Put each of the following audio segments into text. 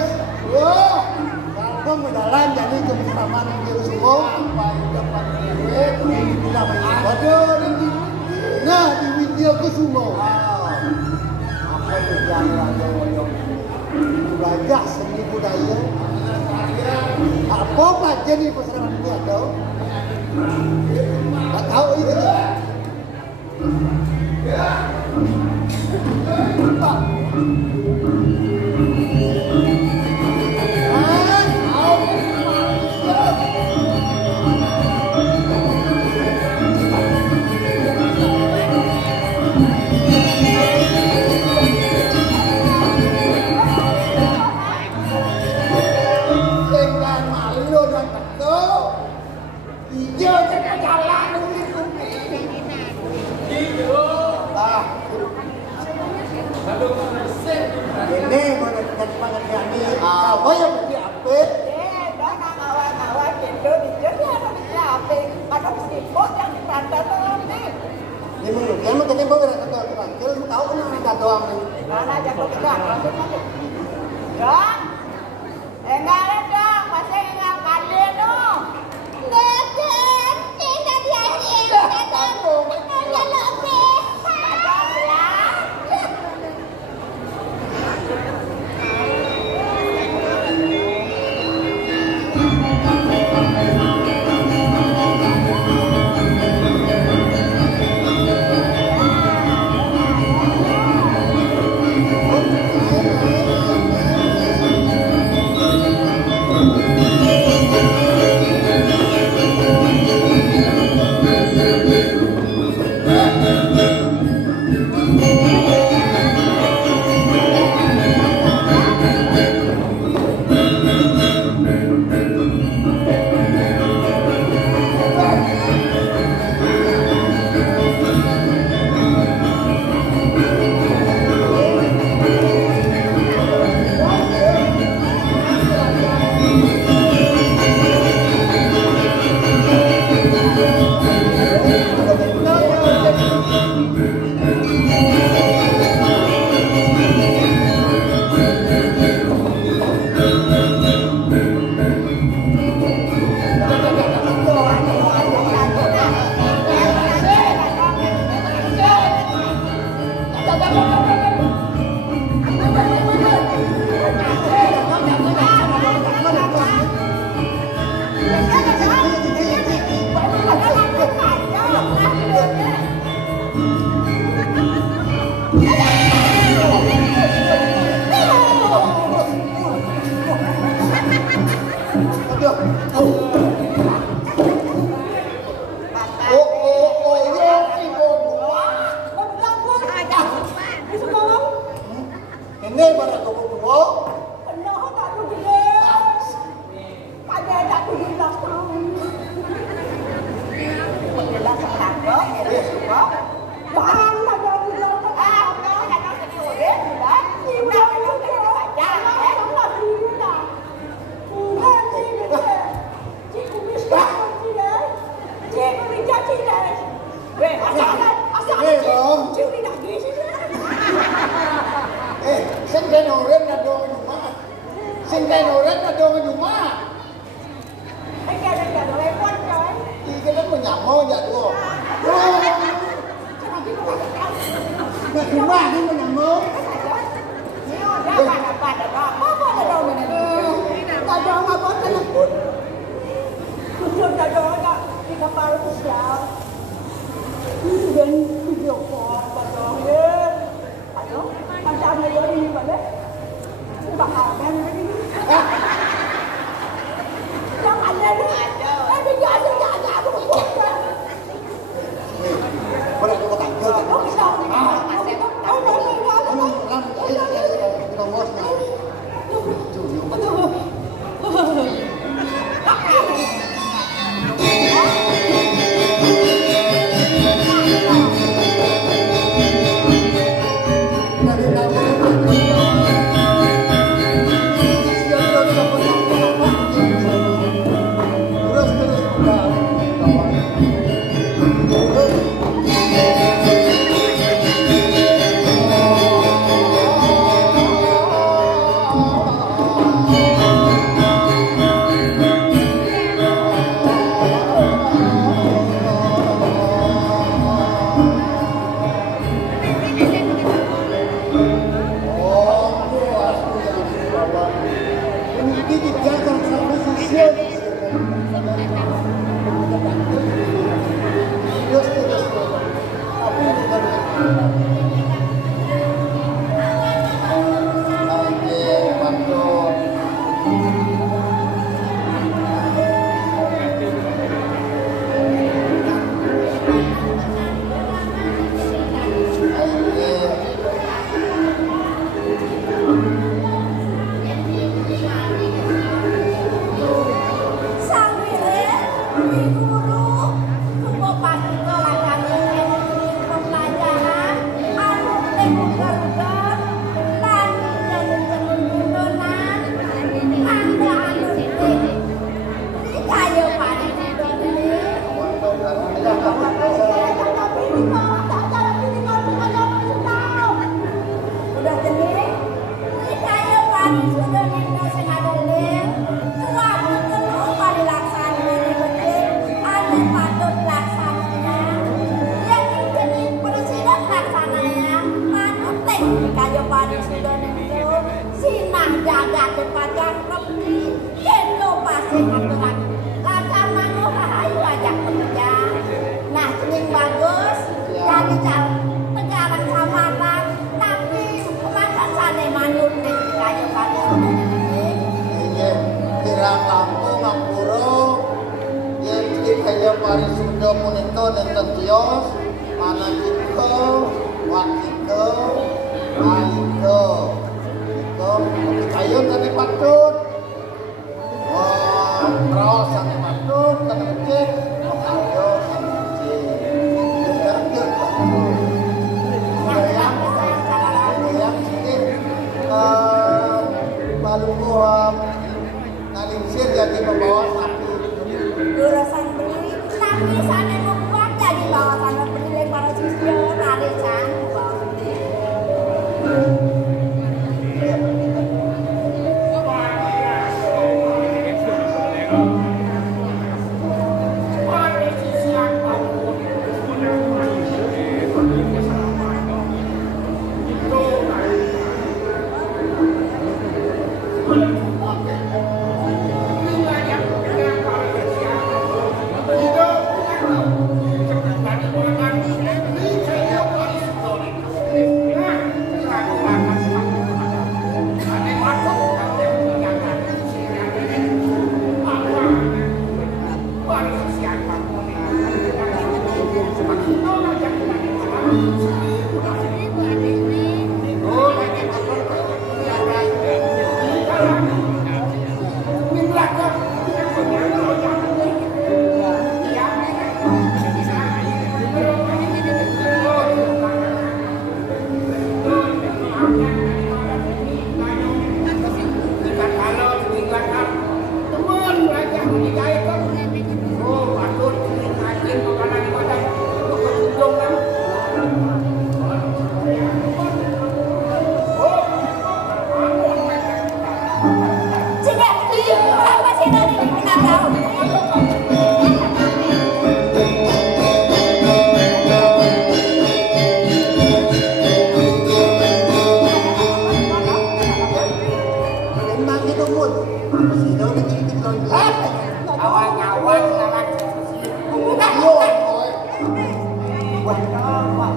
Terus, wah, kalau mendalam jadi kebersamaan Dewi Sumo, dapat duit, bila waduh, nah di Widya Kusumo. Apa yang ada belajar seni budaya. Apa aja nih persoalan itu ada? Tak tahu itu. Ini menurut pengertian ini, apa yang mesti apa? Dah nak awal-awal tidur di jadi ada apa? Ada sibuk yang dipantai tu ni. Ini menurut yang mungkin yang bawa kata orang, kalau tahu kan ada doang ni. Mana jago tidak? Dah, enggak ada, masih enggak kali tu.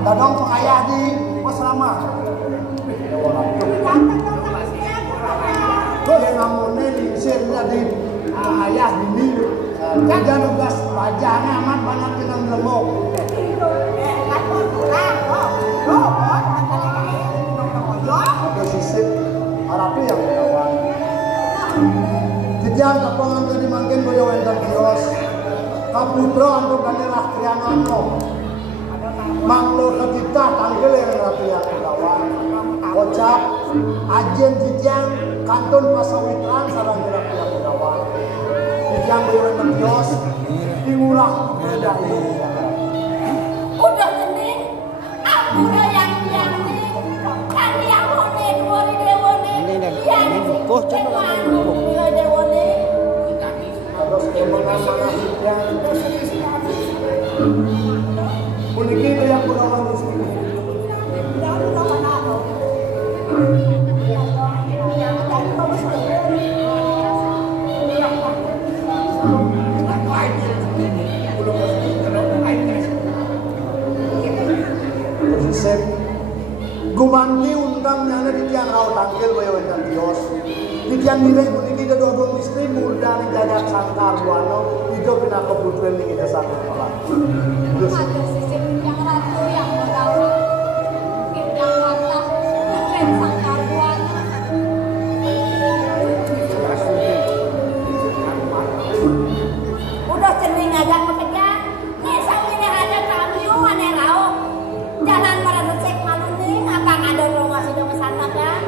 Dadong pengayah di Wasrama. Kau yang ngamunnya lingsirnya di ayah ini. Kerja tugas rajanya amat banyak dengan lemok. Ada sisip Arabi yang kawan. Kejam kapangan tadi mungkin boyo enten kios. Kaputro untuk daerah Trianono. Manglo ketita tanggil yang rapi yang kawan. Kocak ajen jijang kanton pasawitran sarang rapi yang kawan. Jijang boyo enten kios. Dimurah udah ini. Udah gening, aku udah yang nih, kan yang hone dewone, yang bukuh cuma udah dewone. Terus kemana-mana yang puniki itu yang kurang di sini. Persisip gumanti undangnya ada di tiang raut tangkil bayo dan tios di tiang nilai puniki da dodong istri muda ni jagat sangkar buano itu kena kebutuhan ni kita satu kepala terus Persisip yang ratu yang begawa yang mata putren sangkar buana Udah cening aja kepegang. Nih sambil aja kami ane rao. Jalan meredek malu nih, apa ada rumah sudah pesantren kan?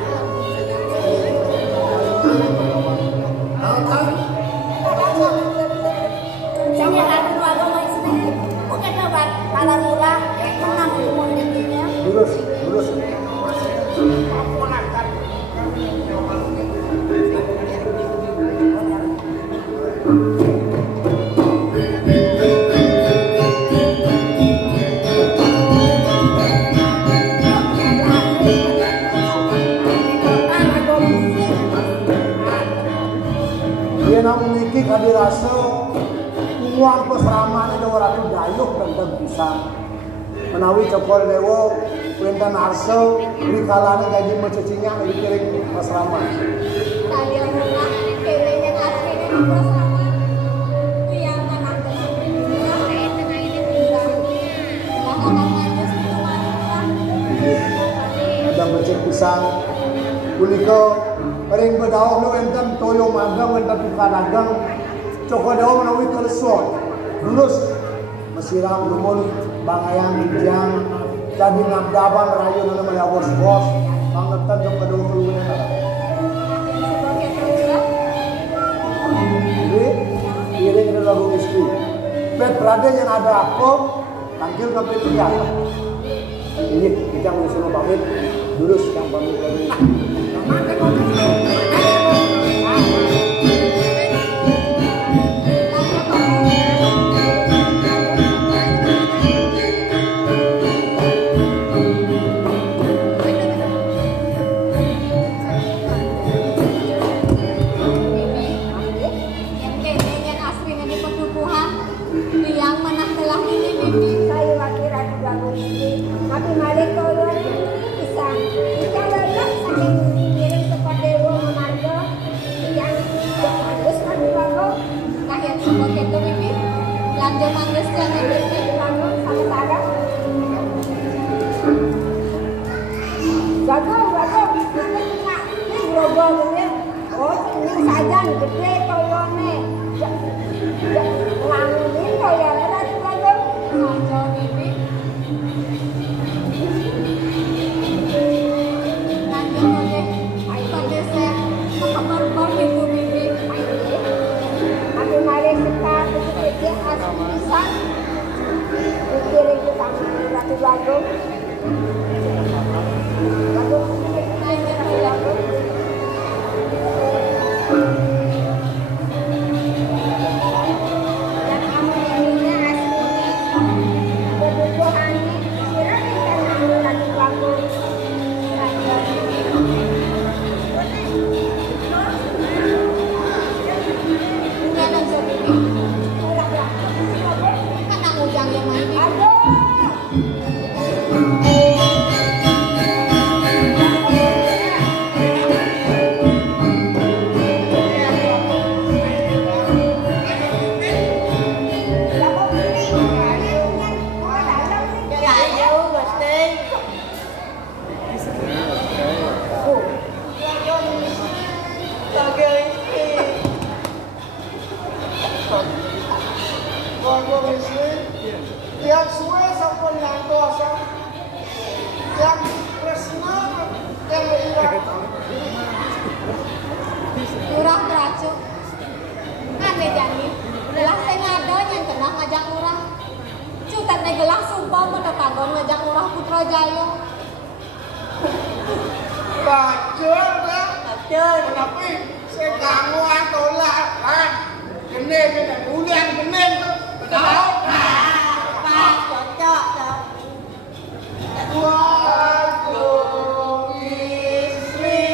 Saya lagi baru mau istri. Bukan obat para murah, menang umur jadinya. lurus lurus dia namun niki kadi rasa uang peseraman itu orang dayuh dan pisang menawi cokol dewo perintah narso rikalane gaji mecucinya dikiring peseraman saya murah kelenya aslinya di bersama yang tenang ada becek pisang kuliko paling berdaung nu enten toyo magang enten tukar dagang cokol dewo menawi kelesot lurus mesiram lumul bangayang bijang jadi ngabdaban rayu nana maya bos-bos bangetan jong kedua keluarnya nara jadi piring ini lagu istri pet berada yang ada apa tangkil ke pilihan ini kita disuruh pamit lurus yang pamit lagi Tiap suwe sampun ngantos tiap Kresna yang irat Lurah beracu aneh jani gelah saya ngado yang kena ngajak lurah cutat nih gelah sumpah mau tetangga ngajak lurah Putra Jaya bacur lah tapi saya kamu tolak kan gede bulan gede tuh tahu Pas cocok tuh. waduh istri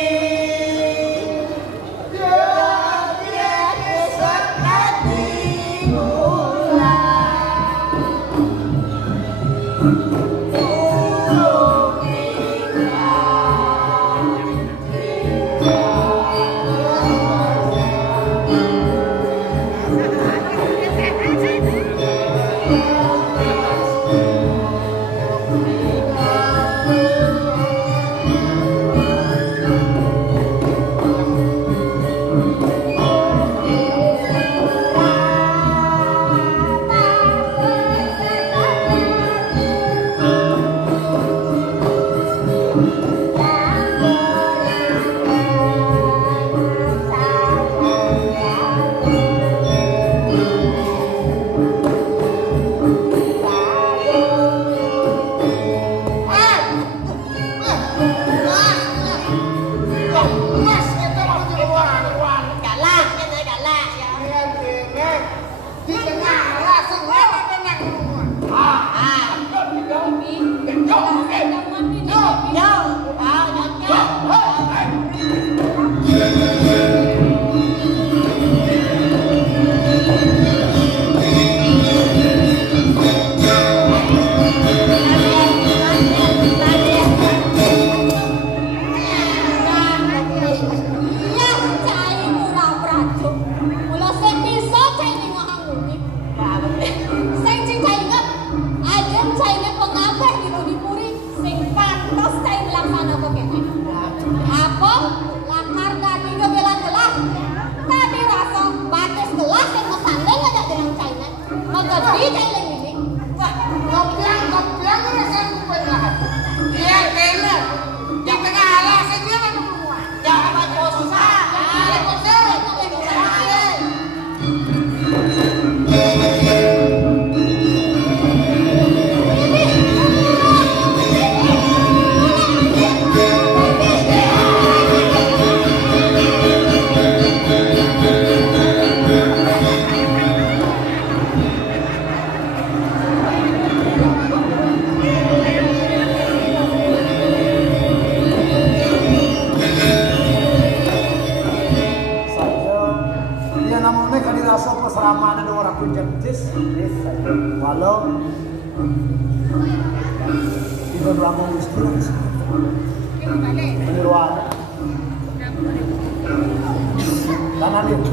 jadi sekali rasa peseramaan ada orang pencetis. Walau itu berlaku istilah peniruan. Kanan ini.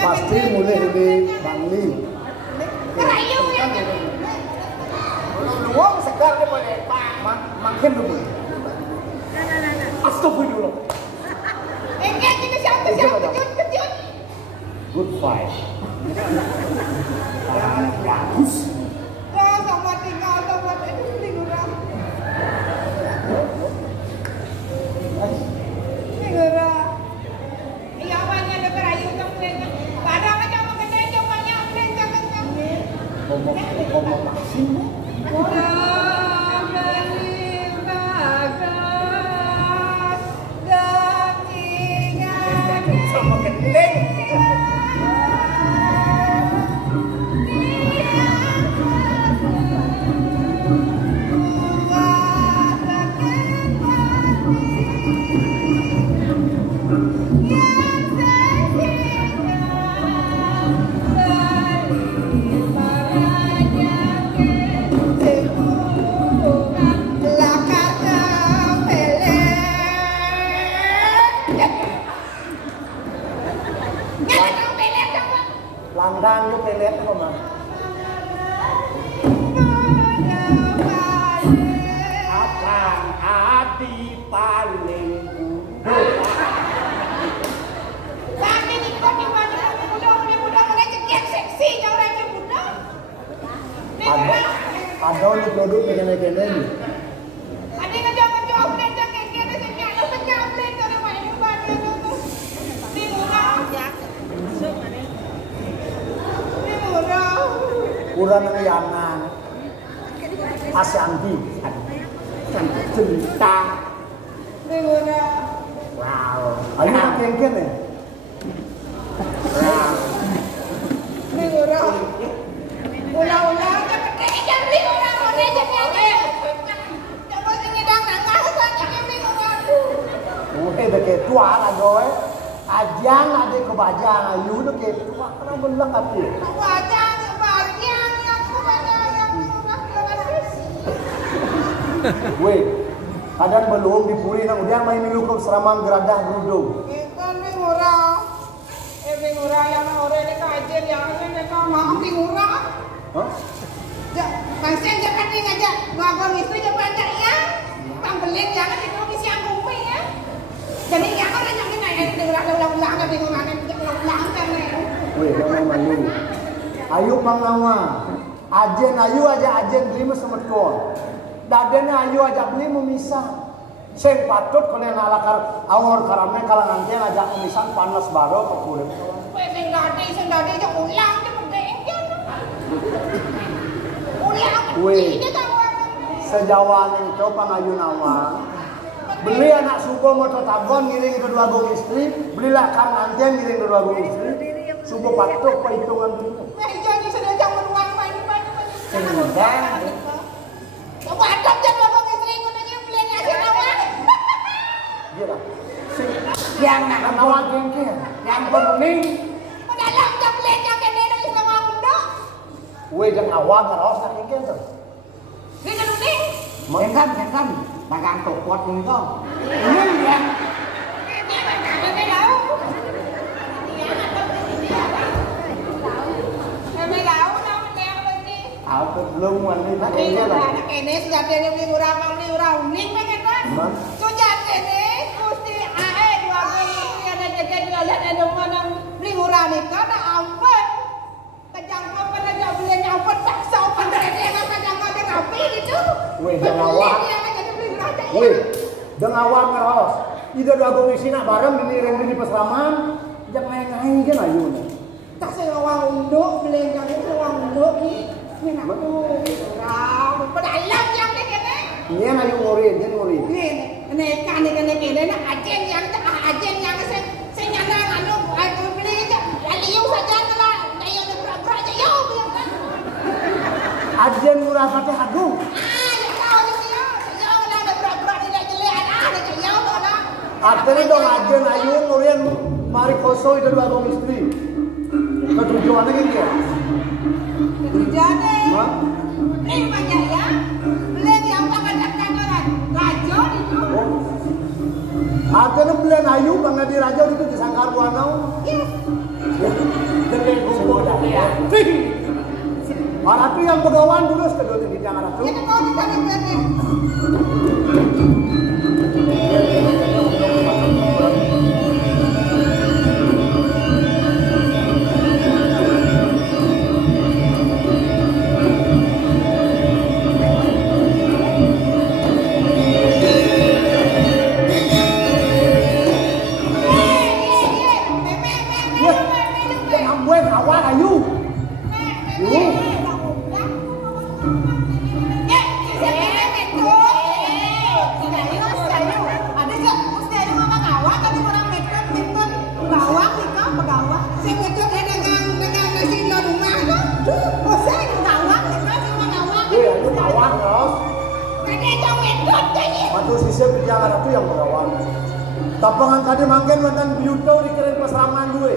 Pasti mulai dari Bangli. Kerayu ya. Luang segar dia boleh Makin dulu. Astagfirullah. Enggak kita siapa kejut. Good fight. Bagus. Oh, sama tinggal sama itu lingurang. Lingurang. Iya banyak ada kerayu kamu kayaknya. Kadang aja mau kena coba-nya plan kakak. Ngomong maksim. sama gendeng. Landang yuk pelet kok mah. Akang adi paling Tadi ni kau ni mana muda mulai cekik seksi jauh raja muda. Ada ni produk begini-begini ni. Ada ngejauh plan cekik dia cekik lo pecah plan tu orang main buat tu. Ni murah. Ni murah. Kurang yangan. Asyanti. Cerita. Ni murah. Wow. Ayo kengken ni. Wow. Ni murah. Ulah-ulah jangan kejam ni orang orang jangan. Jangan sini dah nangah saja ni murah. Mungkin dekat tua lah doy. Ajang ada kebajang ayu dekat tua kena belak api. Wajah bagian yang kepada yang murah lepas. Weh, kadang belum dipuri nang udah main milu seramang geradah berudung. Ikan ni murah. Ni murah yang orang ni kajian yang ni kau maaf ni murah. Hah? Bangsa jangan ni aja. Ngagong itu je banyak ya. Tambelin jangan itu misi yang bumi ya. Jadi yang orang yang ni naik ulang-ulang kan bingung mana ulang kan ni. Weh, jangan malu. Ayu pangawa. Ajen ayu aja ajen beli semet kon. Dadene ayu aja beli memisah. Sing patut kena nalakar awor karamnya kalangan dia ngajak memisah panas baru ke kulit. Sing dadi je ulang je penting je. Ulang. Weh. Ini tahu. Sejawan itu pangayu nawang. Beli anak suku motor tabon ngiring kedua gong istri, belilah kan nanti ngiring kedua gong istri. Suku patok perhitungan dulu. Nah, jadi sudah jangan uang main. Sehingga Wadam jangan ngomong istri gunanya beli ngasih awak. gila. yang nak Nawang kengkeng. yang bening Dalam jam beli yang kena dari sama muda. Weh jangan awang ngaros nak kengkeng tu. Dia kan ni. kan dagang tokot ni tu ini yang Dia tak tahu. Kami tahu nama dia lagi. Tahu tu belum mandi nak Tapi kengkeng lah. anak kene sudah dia beli murah unik pengen kan. Man. Sudah kene mesti dua kali ada jaga jualan ada mana beli murah ni mereka dah ampun. Kejangkau pada jauh beli nyampun paksa pada dia kejangkau dia ngapain itu? Weh, dengawak. Weh, dengawak ngeros. Ida do agung isina bareng diniring di pesraman. Jak ngaing-ngaing kan ayu. Tak sewang unduk beli yang itu sewang unduk ni. Ni nak tu. Rau, pedalam yang ni kene. Ini ayu ngurin, dia ngurin. Ni kan kene nak ajen yang saya nyana anu aku beli je. Liu saja lah. Dia ada berapa je yo bilang kan. Ajen murah pakai agung. Ya tahu dia. Yo lah ada berapa dia jelek ada je yo lah. Artinya dong ajen ayu ngurin mari koso itu dua agung istri. Ketujuannya gitu ya? Tujuannya? Hah? Ini banyak ya. Beli yang pakai kantoran. Raja itu. Artinya belian ayu bangga di raja itu disangkar buanau. Yes. Jadi kumpul dah ya. Aratu yang pegawan dulu kedua di jangan aratu. Kita mau di sana berarti. Itu yang merawan. Tapangan kade mangken mantan biuto dikeren pasraman gue.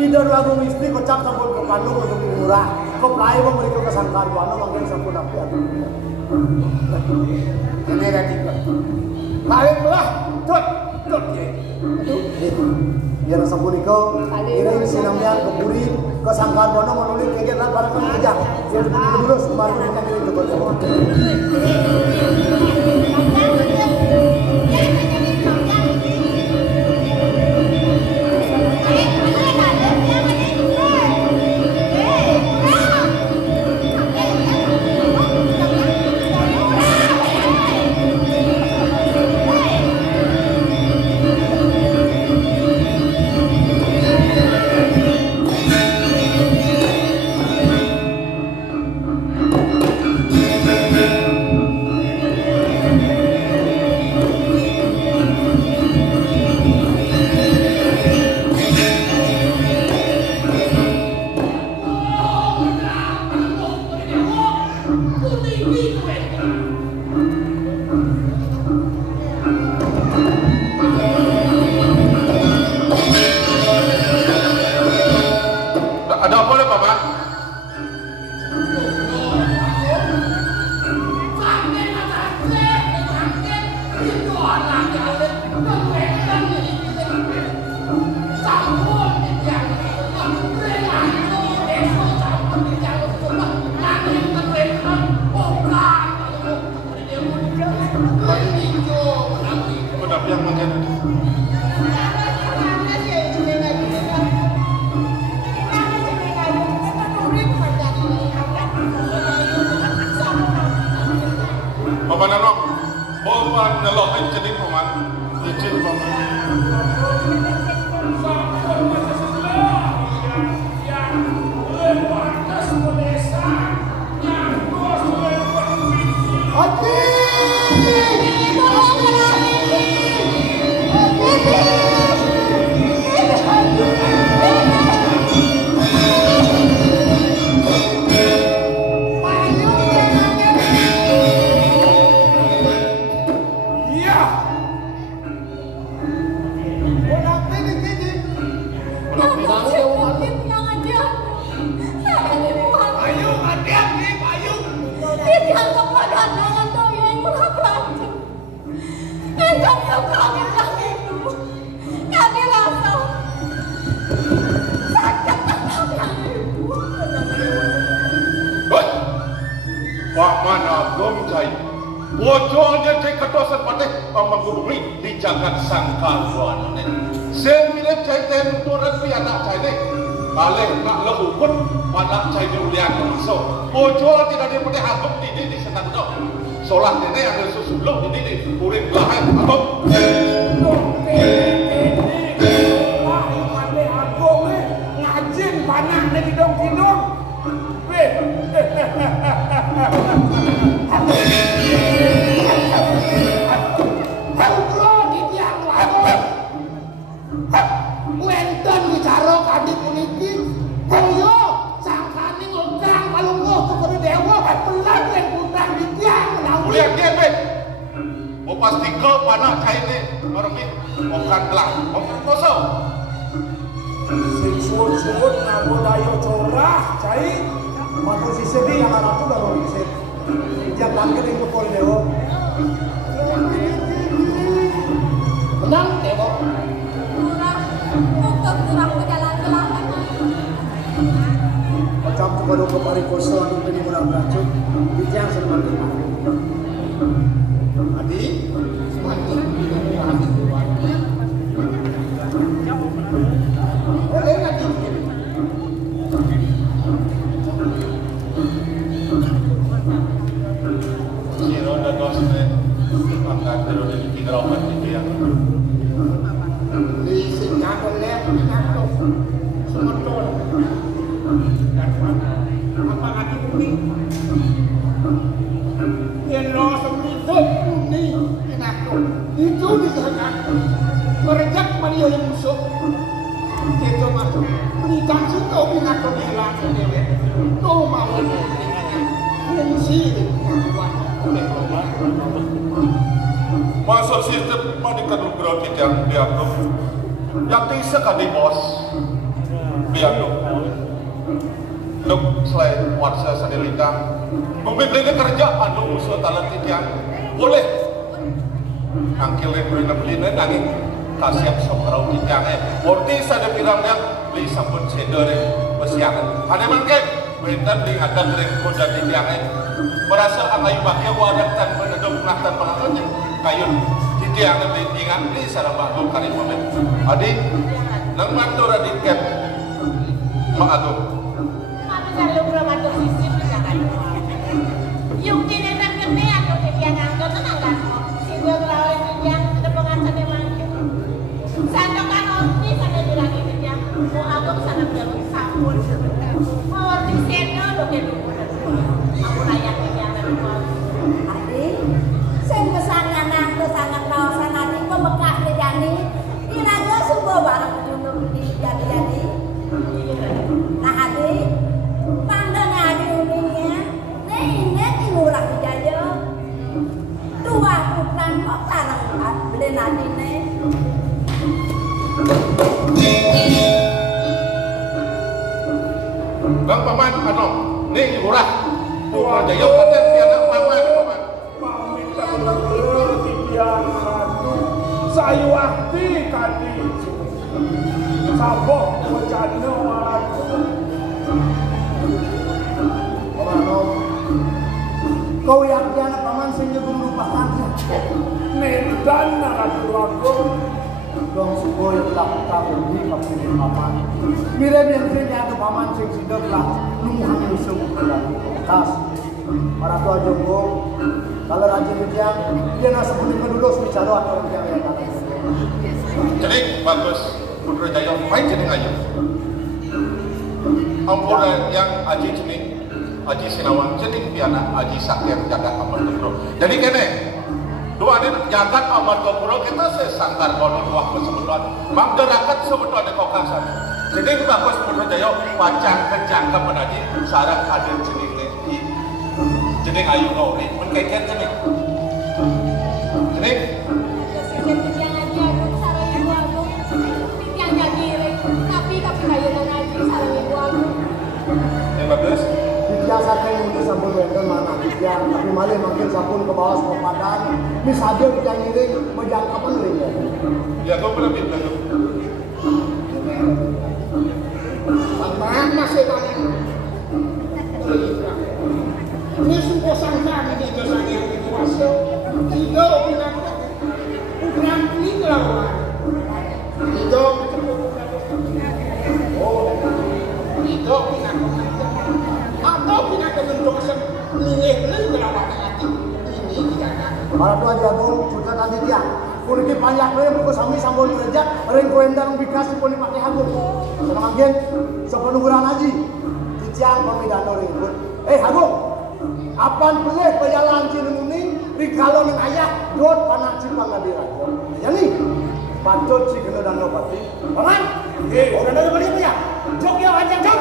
Ida do agung istri kocap sampun ke Bandung untuk murah. Kok play bang mereka kesangkar buana mangken sampun api atuh. Kene tadi. Kawin lah, tut ye. Biar sampun iko kirim sinamian ke Puri ke sangkar buana menulis kegiatan lah barang kerja. Biar dulu kemarin kita kirim ke Bandung. Balik nak lehukut pada cai diulian masuk. Ojol tidak dipede hakum di senang dok. Solah nenek ada susuluk di kuring belahan atau. Wah, pade hakum ngajin banyak nih kidong. Wenten bicara kadi puniki kaya sangkane ngundang palungguh kepada dewa pelan yen kutang dikiang menawi Kuliah dia mau pasti ke mana kaine ngeremit okan gelang okan kosong. Sing suwun-suwun nganggo dayo corah cai matu sisih di yang aratu baru sisih jangan keling kepol dewa menang dewa Kurang berjalan kelahan. Ocap kepada kepari koso untuk ini murah beracun Dijang semakin Adi semakin boleh lagi Siro dan dosne angkat terus di tinggal itu ya. di senyakon leh nyakon semeton dan apa lagi ini Yelo semidut ini nyakon itu disangkan merejak Mario yang musuh itu masuk berikan situ nyakon hilang dewe no mau fungsi Masuk sistem mandikan berarti yang diatur. Yang bisa kali bos diatur. Duk selain warsa sanilika, memilih kerja anu usul talent yang boleh. Angkilin beli nanging kasiap sokrau kijangnya. Bordi sada pirangnya li sampun sedere besiangan. Ada mangke bentar di ada greko dan kijangnya. Merasa angai bakia wadah tan menedok naktan pengaruhnya. Kayun kijangnya diingat di sarang bagus kali momen. Adik, nang mantur adik ket maaduk. Matu kalau belum ada sisip jangan. Yung dinetang kene atau yang angkat tenang kan. Sehingga kalau yang tepungan sana mangke. Sana kan orti sana bilang ini yang mau agak sana bilang sampun. Mau orti seno lo kedu. Aku layak yang Adik, sing pesangan aku sangat kawasan adik kok bekas rejani. Iraga subuh barang junuk di jadi-jadi. Nah adik, pandang adik uninya, ini murah dijajo. Dua putan kok sarang beli nadine. Bang paman ano, nih murah. Bukan jaya paten piana paman. pamit kalau tiang satu sayu ahdi kadi sabok wajana waratu kau yang kian paman sing nyebung lupakan nendan naratu aku dong subuh yang tak kabur di kapten paman mirip yang sing nyatu paman sing sidok lah lumuhan musuh dalam kas para tua jonggo kalau rajin biang dia nasa pun dulu bicara atau yang ada Jadi bagus Putra Jaya main jadi aja. Ampura yang Aji Cening, Aji Sinawang Cening piana Aji Sakyan jagat amat tempro. Jadi kene dua ini jagat amat tempro kita sesangkar kono dua kesebutan. Magderakat sebetulnya ada kokasan. Jadi bagus Putra Jaya pacang kejangka menaji sarang hadir Cening di Cening ayu kauri menkeken Cening. Cening bagus. Dia sampai mungkin sampun wenten mana dia tapi malah makin sampun ke bawah ke padan. Ini saja kita ngiring menjangka kapan ring ya. Ya kau pernah bilang. Mana masih banyak. Ini sudah sangka di desa yang dikuasa. Tiga bilang ukuran ini lah. Tiga oh Indo pinakonan. Atau pinakonan dosen lilih-lilih ngelawan hati. Ini tidak. Para tua jagung juga tadi dia. Kuriki panjang we buku sami sampun kerja, ring kuendang bikasi pun dipakai hagung. Senang angin, sepenuhuran aji. Diciang pemidano ribut. Hagung, apaan boleh pejalan cinemuni, rikalo neng ayah, dot panak cipang ngadirajo. Ya nih, patut si kena dan nopati. Paman, udah ada balik ya? Jok ya panjang jok.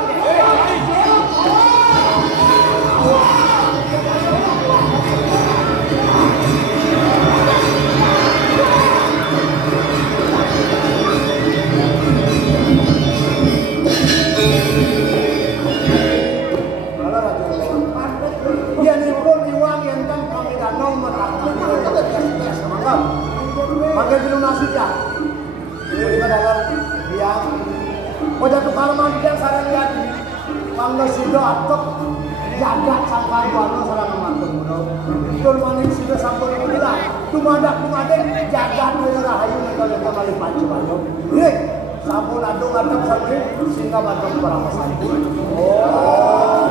Pakai film nasib ya. Ini adalah yang wajah tukar mandi yang sarang lihat. Pangga sido atok jaga sangkar wano sarang mantung mudo. Tul maning sido sampun mula. Tumadak jaga dua rahayu negara kembali pancu pancu. Ini sampun adung adung sampai sehingga bantu para pesanti. Oh.